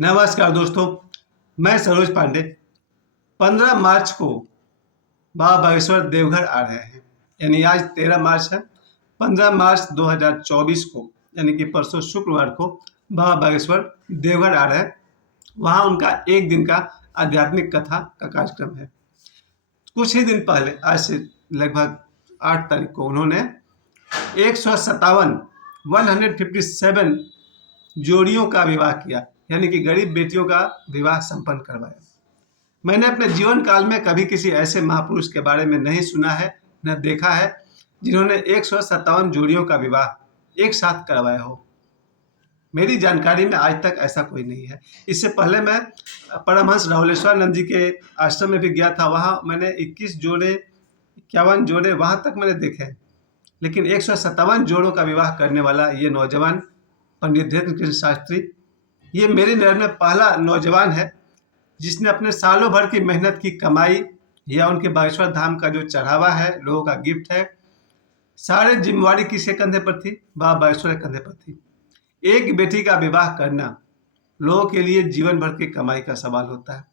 नमस्कार दोस्तों, मैं सरोज पांडे। 15 मार्च को बाबा बागेश्वर देवघर आ रहे हैं। यानी आज 13 मार्च है। 15 मार्च 2024 को यानी कि परसों शुक्रवार को बाबा बागेश्वर देवघर आ रहे हैं। वहाँ उनका एक दिन का आध्यात्मिक कथा का कार्यक्रम है। कुछ ही दिन पहले, आज से लगभग 8 तारीख को, उन्होंने 157 157 जोड़ियों का विवाह किया, यानी कि गरीब बेटियों का विवाह संपन्न करवाया। मैंने अपने जीवन काल में कभी किसी ऐसे महापुरुष के बारे में नहीं सुना है, न देखा है, जिन्होंने 157 जोड़ियों का विवाह एक साथ करवाया हो। मेरी जानकारी में आज तक ऐसा कोई नहीं है। इससे पहले मैं परमहंस राहुलेश्वरानंद जी के आश्रम में भी गया था। वहाँ मैंने 21 जोड़े 51 जोड़े वहाँ तक मैंने देखे हैं, लेकिन 157 जोड़ों का विवाह करने वाला ये नौजवान पंडित धीरेन्द्र कृष्ण शास्त्री, ये मेरी नज़र में पहला नौजवान है जिसने अपने सालों भर की मेहनत की कमाई या उनके बागेश्वर धाम का जो चढ़ावा है, लोगों का गिफ्ट है, सारे जिम्मेवारी किसके कंधे पर थी? बाबा बागेश्वर के कंधे पर थी। एक बेटी का विवाह करना लोगों के लिए जीवन भर की कमाई का सवाल होता है।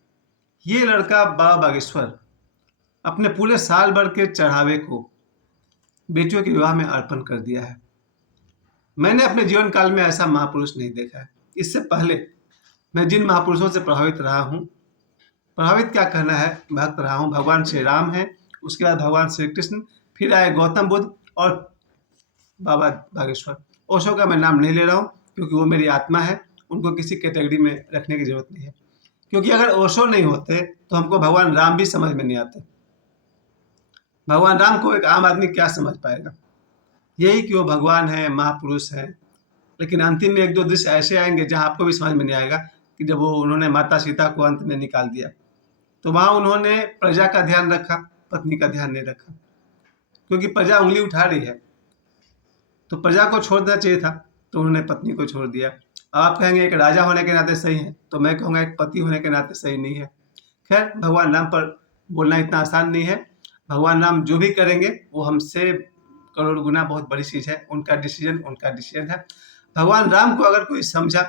ये लड़का बाबा बागेश्वर अपने पूरे साल भर के चढ़ावे को बेटियों के विवाह में अर्पण कर दिया है। मैंने अपने जीवन काल में ऐसा महापुरुष नहीं देखा है। इससे पहले मैं जिन महापुरुषों से प्रभावित रहा हूँ, प्रभावित क्या कहना है, भक्त रहा हूँ, भगवान श्री राम है, उसके बाद भगवान श्री कृष्ण, फिर आए गौतम बुद्ध और बाबा बागेश्वर। ओशो का मैं नाम नहीं ले रहा हूँ क्योंकि वो मेरी आत्मा है, उनको किसी कैटेगरी में रखने की जरूरत नहीं है। क्योंकि अगर ओशो नहीं होते तो हमको भगवान राम भी समझ में नहीं आते। भगवान राम को एक आम आदमी क्या समझ पाएगा? यही कि वो भगवान है, महापुरुष है, लेकिन अंतिम में एक दो दृश्य ऐसे आएंगे जहां आपको भी समझ में नहीं आएगा कि जब वो उन्होंने माता सीता को अंत में निकाल दिया तो वहां उन्होंने प्रजा का ध्यान रखा, पत्नी का ध्यान नहीं रखा। क्योंकि प्रजा उंगली उठा रही है तो प्रजा को छोड़ देना चाहिए था, तो उन्होंने पत्नी को छोड़ दिया। आप कहेंगे एक राजा होने के नाते सही है, तो मैं कहूँगा एक पति होने के नाते सही नहीं है। खैर, भगवान राम पर बोलना इतना आसान नहीं है। भगवान राम जो भी करेंगे वो हमसे करोड़ गुना बहुत बड़ी चीज़ है। उनका डिसीजन है। भगवान राम को अगर कोई समझा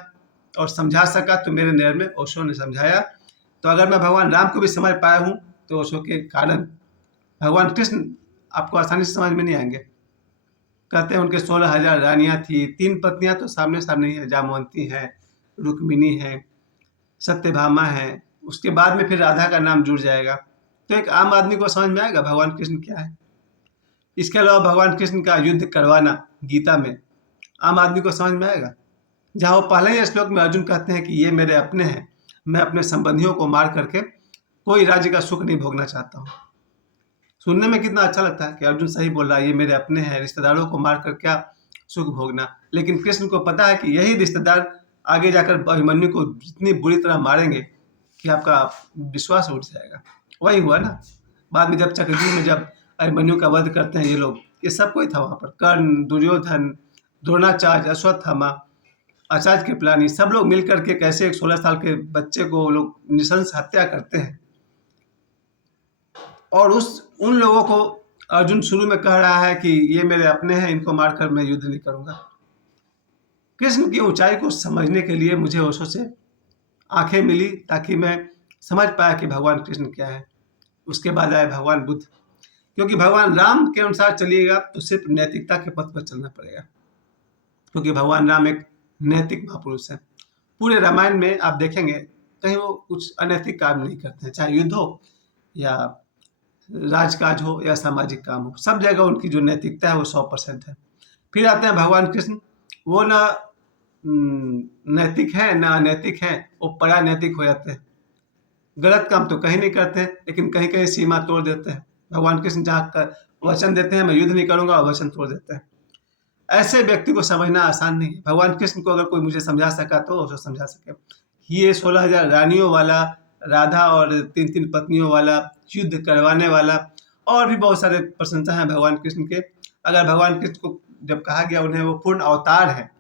और समझा सका तो मेरे नज़र में ओशो ने समझाया। तो अगर मैं भगवान राम को भी समझ पाया हूँ तो ओशो के कारण भगवान कृष्ण आपको आसानी से समझ में नहीं आएंगे। कहते हैं उनके 16,000 रानियाँ थी, 3 पत्नियाँ तो सामने सामने ही है, जामवंती है, रुक्मिणी है, सत्यभामा है, उसके बाद में फिर राधा का नाम जुड़ जाएगा। तो एक आम आदमी को समझ में आएगा भगवान कृष्ण क्या है। इसके अलावा भगवान कृष्ण का युद्ध करवाना गीता में आम आदमी को समझ में आएगा। जहाँ वो पहले ही श्लोक में अर्जुन कहते हैं कि ये मेरे अपने हैं, मैं अपने संबंधियों को मार करके कोई राज्य का सुख नहीं भोगना चाहता हूँ। सुनने में कितना अच्छा लगता है कि अर्जुन सही बोल रहा है, ये मेरे अपने हैं, रिश्तेदारों को मार कर क्या सुख भोगना। लेकिन कृष्ण को पता है कि यही रिश्तेदार आगे जाकर अभिमन्यु को इतनी बुरी तरह मारेंगे कि आपका विश्वास उठ जाएगा। वही हुआ ना, बाद में जब चक्रव्यूह में जब अभिमन्यु का वध करते हैं ये लोग, ये सब कोई था वहाँ पर। कर्ण, दुर्योधन, द्रोणाचार्य, अश्वत्थामा, आचार्य कृपलानी, सब लोग मिलकर के कैसे एक 16 साल के बच्चे को लोग नृशंस हत्या करते हैं। और उन लोगों को अर्जुन शुरू में कह रहा है कि ये मेरे अपने हैं, इनको मारकर मैं युद्ध नहीं करूंगा। कृष्ण की ऊंचाई को समझने के लिए मुझे ओशो से आंखें मिली ताकि मैं समझ पाया कि भगवान कृष्ण क्या है। उसके बाद आए भगवान बुद्ध। क्योंकि भगवान राम के अनुसार चलिएगा तो सिर्फ नैतिकता के पथ पर चलना पड़ेगा, क्योंकि भगवान राम एक नैतिक महापुरुष है। पूरे रामायण में आप देखेंगे कहीं वो कुछ अनैतिक काम नहीं करते हैं, चाहे युद्ध हो या राजकाज हो या सामाजिक काम हो, सब जगह उनकी जो नैतिकता है वो 100% है। फिर आते हैं भगवान कृष्ण, वो ना नैतिक है ना अनैतिक है, वो परानैतिक हो जाते हैं। गलत काम तो कहीं नहीं करते हैं, लेकिन कहीं कहीं सीमा तोड़ देते हैं। भगवान कृष्ण जहाँ वचन देते हैं मैं युद्ध नहीं करूंगा, और वचन तोड़ देते हैं। ऐसे व्यक्ति को समझना आसान नहीं है। भगवान कृष्ण को अगर कोई मुझे समझा सका तो उसको समझा सके। ये 16,000 रानियों वाला, राधा और 3-3 पत्नियों वाला, युद्ध करवाने वाला, और भी बहुत सारे प्रशंसा हैं भगवान कृष्ण के। अगर भगवान कृष्ण को जब कहा गया उन्हें वो पूर्ण अवतार है,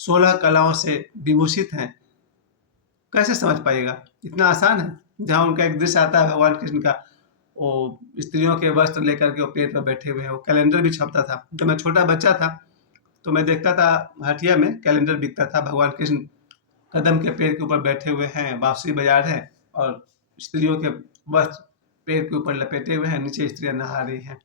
16 कलाओं से विभूषित हैं, कैसे समझ पाइएगा? इतना आसान है। जहाँ उनका एक दृश्य आता है भगवान कृष्ण का, वो स्त्रियों के वस्त्र लेकर के वो पेट पर बैठे हुए हैं। वो कैलेंडर भी छपता था। जब मैं छोटा बच्चा था तो मैं देखता था हटिया में कैलेंडर बिकता था, भगवान कृष्ण कदम के पेड़ के ऊपर बैठे हुए हैं, बांसुरी बजा रहे हैं और स्त्रियों के वस्त्र पेड़ के ऊपर लपेटे हुए हैं, नीचे स्त्रियां नहा रही हैं।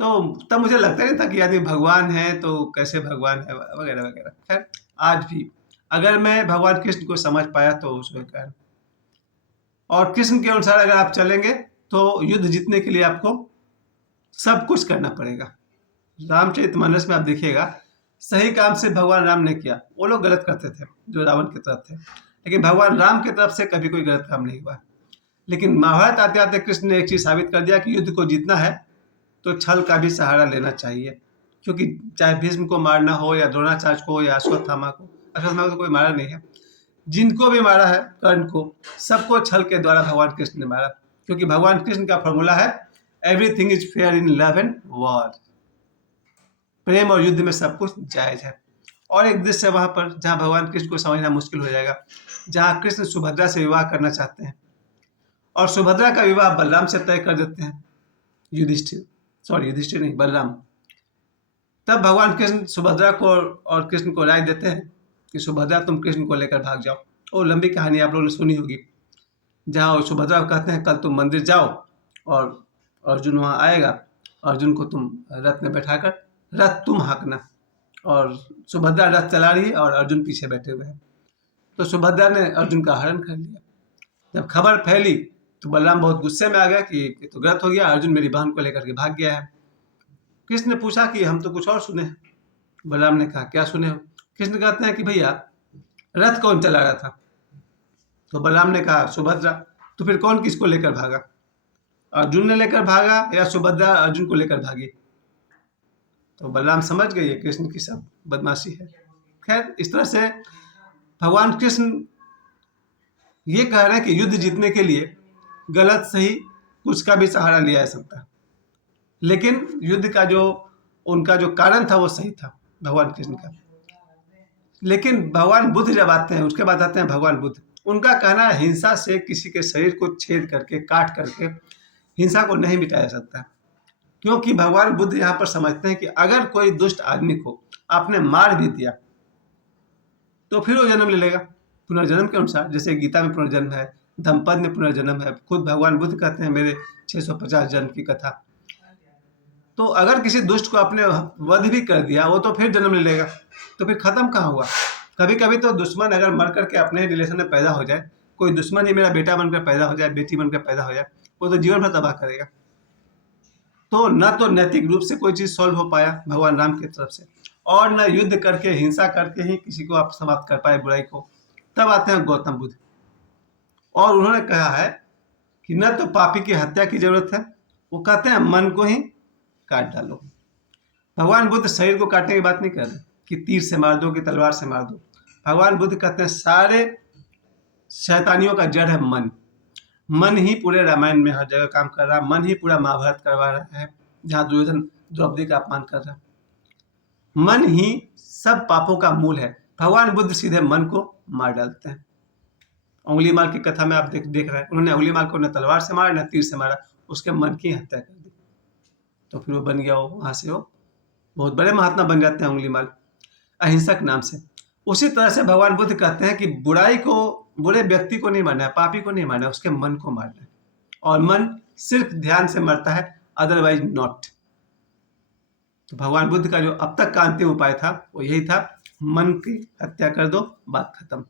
तो तब मुझे लगता नहीं था कि यदि भगवान है तो कैसे भगवान है वगैरह वगैरह। खैर, आज भी अगर मैं भगवान कृष्ण को समझ पाया तो स्वीकार। और कृष्ण के अनुसार अगर आप चलेंगे तो युद्ध जीतने के लिए आपको सब कुछ करना पड़ेगा। रामचरितमानस में आप देखिएगा, सही काम से भगवान राम ने किया, वो लोग गलत करते थे जो रावण की तरफ थे, लेकिन भगवान राम की तरफ से कभी कोई गलत काम नहीं हुआ। लेकिन महाभारत आते आते कृष्ण ने एक चीज साबित कर दिया कि युद्ध को जीतना है तो छल का भी सहारा लेना चाहिए। क्योंकि चाहे भीष्म को मारना हो या द्रोणाचार्य को या अश्वत्थामा को तो कोई मारा नहीं है, जिनको भी मारा है कर्ण को, सबको छल के द्वारा भगवान कृष्ण ने मारा। क्योंकि भगवान कृष्ण का फॉर्मूला है everything is fair in love and war. प्रेम और युद्ध में सब कुछ जायज है। और एक दृश्य है वहां पर जहां भगवान कृष्ण को समझना मुश्किल हो जाएगा, जहां कृष्ण सुभद्रा से विवाह करना चाहते हैं और सुभद्रा का विवाह बलराम से तय कर देते हैं। युधिष्ठिर नहीं, बलराम। तब भगवान कृष्ण सुभद्रा को और कृष्ण को राय देते हैं कि सुभद्रा तुम कृष्ण को लेकर भाग जाओ। और लंबी कहानी आप लोगों ने सुनी होगी, जहाँ सुभद्रा को कहते हैं कल तुम मंदिर जाओ और अर्जुन वहाँ आएगा, अर्जुन को तुम रथ में बैठाकर रथ तुम हाँकना। और सुभद्रा रथ चला रही है और अर्जुन पीछे बैठे हुए हैं। तो सुभद्रा ने अर्जुन का हरण कर लिया। जब खबर फैली तो बलराम बहुत गुस्से में आ गया कि ये तो गलत हो गया, अर्जुन मेरी बहन को लेकर के भाग गया है। कृष्ण ने पूछा कि हम तो कुछ और सुने। बलराम ने कहा क्या सुने हो? कृष्ण कहते हैं कि भैया रथ कौन चला रहा था? तो बलराम ने कहा सुभद्रा। तो फिर कौन किसको लेकर भागा? अर्जुन ने लेकर भागा या सुभद्रा अर्जुन को लेकर भागी? तो बलराम समझ गए कृष्ण की सब बदमाशी है। खैर, इस तरह से भगवान कृष्ण ये कह रहे हैं कि युद्ध जीतने के लिए गलत सही कुछ का भी सहारा लिया जा सकता है, लेकिन युद्ध का जो उनका जो कारण था वो सही था भगवान कृष्ण का। लेकिन भगवान बुद्ध जब आते हैं, उसके बाद आते हैं भगवान बुद्ध। उनका कहना है हिंसा से किसी के शरीर को छेद करके काट करके हिंसा को नहीं मिटाया जा सकता। क्योंकि भगवान बुद्ध यहाँ पर समझते हैं कि अगर कोई दुष्ट आदमी को आपने मार भी दिया तो फिर वो जन्म ले लेगा पुनर्जन्म के अनुसार। जैसे गीता में पुनर्जन्म है, धम्मपद में पुनर्जन्म है, खुद भगवान बुद्ध कहते हैं मेरे 650 जन्म की कथा। तो अगर किसी दुष्ट को आपने वध भी कर दिया वो तो फिर जन्म ले लेगा, तो फिर खत्म कहाँ हुआ? कभी कभी तो दुश्मन अगर मर करके अपने रिलेशन में पैदा हो जाए, कोई दुश्मन ही मेरा बेटा बनकर पैदा हो जाए, बेटी बनकर पैदा हो जाए, वो तो जीवन भर तबाह करेगा। तो न तो नैतिक रूप से कोई चीज सॉल्व हो पाया भगवान राम की तरफ से, और न युद्ध करके हिंसा करके ही किसी को आप समाप्त कर पाए बुराई को। तब आते हैं गौतम बुद्ध और उन्होंने कहा है कि न तो पापी की हत्या की जरूरत है, वो कहते हैं मन को ही काट डालो। भगवान बुद्ध शरीर को काटने की बात नहीं कर रहे कि तीर से मार दो कि तलवार से मार दो। भगवान बुद्ध कहते हैं सारे शैतानियों का जड़ है मन। मन ही पूरे रामायण में हर जगह काम कर रहा है, मन ही पूरा महाभारत करवा रहा है, जहाँ दुर्योधन द्रौपदी का अपमान कर रहा है। मन ही सब पापों का मूल है। भगवान बुद्ध सीधे मन को मार डालते हैं। उंगली मार की कथा में आप देख रहे हैं, उन्होंने उंगली मार को न तलवार से मारा न तीर से मारा, उसके मन की हत्या कर दी। तो फिर वो बन गया, वो वहां से वो बहुत बड़े महात्मा बन जाते हैं उंगली मार, अहिंसक नाम से। उसी तरह से भगवान बुद्ध कहते हैं कि बुराई को, बुरे व्यक्ति को नहीं मारना है, पापी को नहीं मारना है, उसके मन को मारना है। और मन सिर्फ ध्यान से मरता है, अदरवाइज नॉट। तो भगवान बुद्ध का जो अब तक का अंतिम उपाय था वो यही था, मन की हत्या कर दो, बात खत्म।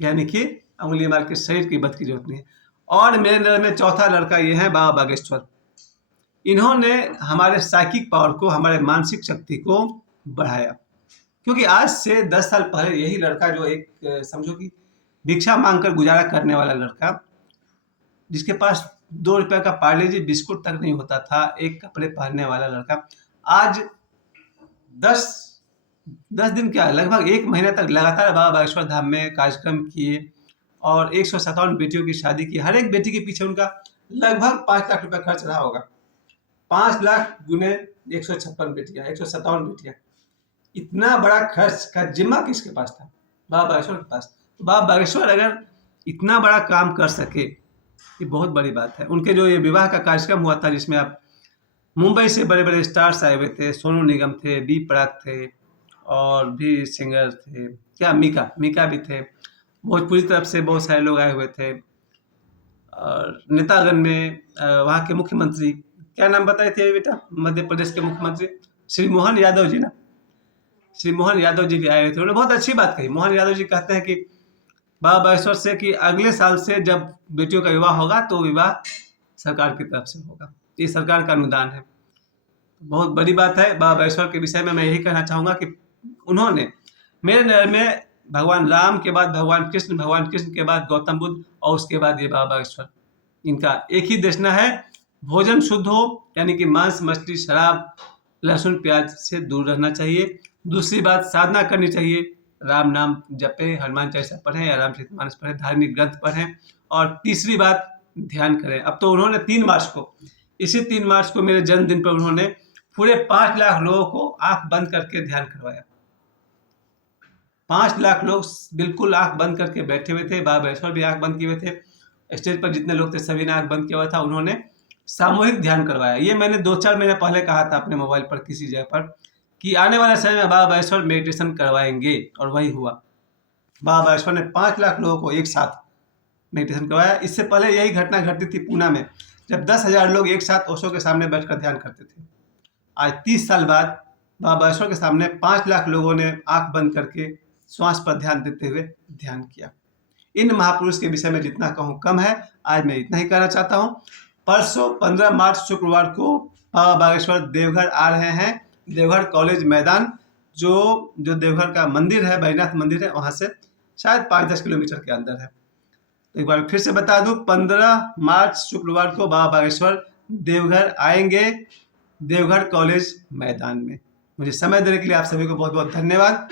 यानी कि उंगली मार के शरीर की बद की जरूरत नहीं है। और मेरे नजर में चौथा लड़का ये है बाबा बागेश्वर। इन्होंने हमारे साइकिक पावर को, हमारे मानसिक शक्ति को बढ़ाया। क्योंकि आज से 10 साल पहले यही लड़का, जो एक समझो कि भिक्षा मांगकर गुजारा करने वाला लड़का, जिसके पास 2 रुपए का पार्ले जी बिस्कुट तक नहीं होता था, एक कपड़े पहनने वाला लड़का, आज 10 दिन क्या, लगभग 1 महीने तक लगातार बाबा बागेश्वर धाम में कार्यक्रम किए और 157 बेटियों की शादी की। हर एक बेटी के पीछे उनका लगभग 5 लाख रुपए खर्च रहा होगा। 5 लाख गुने 156 बेटियां, 157 बेटियां। इतना बड़ा खर्च का जिम्मा किसके पास था? बाबा बागेश्वर के पास। तो बाबा बागेश्वर अगर इतना बड़ा काम कर सके, ये बहुत बड़ी बात है। उनके जो ये विवाह का कार्यक्रम हुआ था, जिसमें आप मुंबई से बड़े बड़े स्टार्स आए हुए थे, सोनू निगम थे, बी प्राक थे और भी सिंगर थे, क्या मीका भी थे। भोजपुरी तरफ से बहुत सारे लोग आए हुए थे। और नेतागण में वहाँ के मुख्यमंत्री, क्या नाम बताए थे बेटा, मध्य प्रदेश के मुख्यमंत्री श्री मोहन यादव जी ना, श्री मोहन यादव जी भी आए थे। उन्होंने बहुत अच्छी बात कही। मोहन यादव जी कहते हैं कि बाबा बागेश्वर से कि अगले साल से जब बेटियों का विवाह होगा तो विवाह सरकार की तरफ से होगा, ये सरकार का अनुदान है। बहुत बड़ी बात है। बाबा बागेश्वर के विषय में मैं यही कहना चाहूँगा कि उन्होंने मेरे नज़र में भगवान राम के बाद भगवान कृष्ण के बाद गौतम बुद्ध और उसके बाद ये बाबा बागेश्वर, इनका एक ही देशना है, भोजन शुद्ध हो, यानी कि मांस मछली शराब लहसुन प्याज से दूर रहना चाहिए। दूसरी बात, साधना करनी चाहिए, राम नाम जपें, हनुमान चालीसा पढ़ें या रामचरितमानस पढ़ें, धार्मिक ग्रंथ पढ़ें। और तीसरी बात, ध्यान करें। अब तो उन्होंने 3 मार्च को, इसी 3 मार्च को मेरे जन्मदिन पर उन्होंने पूरे 5 लाख लोगों को आंख बंद करके ध्यान करवाया। 5 लाख लोग बिल्कुल आंख बंद करके बैठे हुए थे। बाबा बागेश्वर भी आंख बंद किए हुए थे। स्टेज पर जितने लोग थे सभी ने आंख बंद किया हुआ था। उन्होंने सामूहिक ध्यान करवाया। ये मैंने 2-4 महीने पहले कहा था अपने मोबाइल पर किसी जगह पर कि आने वाले समय में बाबा बागेश्वर मेडिटेशन करवाएंगे, और वही हुआ। बाबा बागेश्वर ने 5 लाख लोगों को एक साथ मेडिटेशन करवाया। इससे पहले यही घटना घटती थी पूना में, जब 10,000 लोग एक साथ ओशो के सामने बैठकर ध्यान करते थे। आज 30 साल बाद बाबा बागेश्वर के सामने 5 लाख लोगों ने आंख बंद करके श्वास पर ध्यान देते हुए ध्यान किया। इन महापुरुष के विषय में जितना कहूँ कम है। आज मैं इतना ही कहना चाहता हूँ। परसों 15 मार्च शुक्रवार को बाबा बागेश्वर देवघर आ रहे हैं। देवघर कॉलेज मैदान, जो देवघर का मंदिर है, बैजनाथ मंदिर है, वहाँ से शायद 5-10 किलोमीटर के अंदर है। एक बार फिर से बता दूं, 15 मार्च शुक्रवार को बाबा बागेश्वर देवघर आएंगे, देवघर कॉलेज मैदान में। मुझे समय देने के लिए आप सभी को बहुत बहुत धन्यवाद।